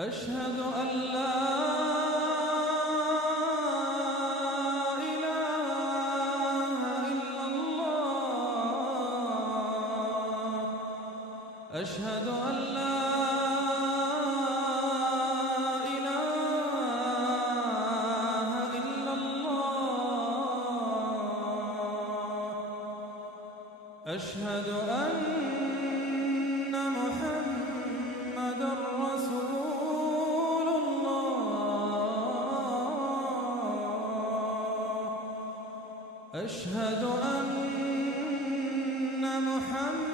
أشهد أن لا إله إلا الله. أشهد أن لا إله إلا الله. أشهد أن محمدًا رسول الله. أشهد أن محمدًا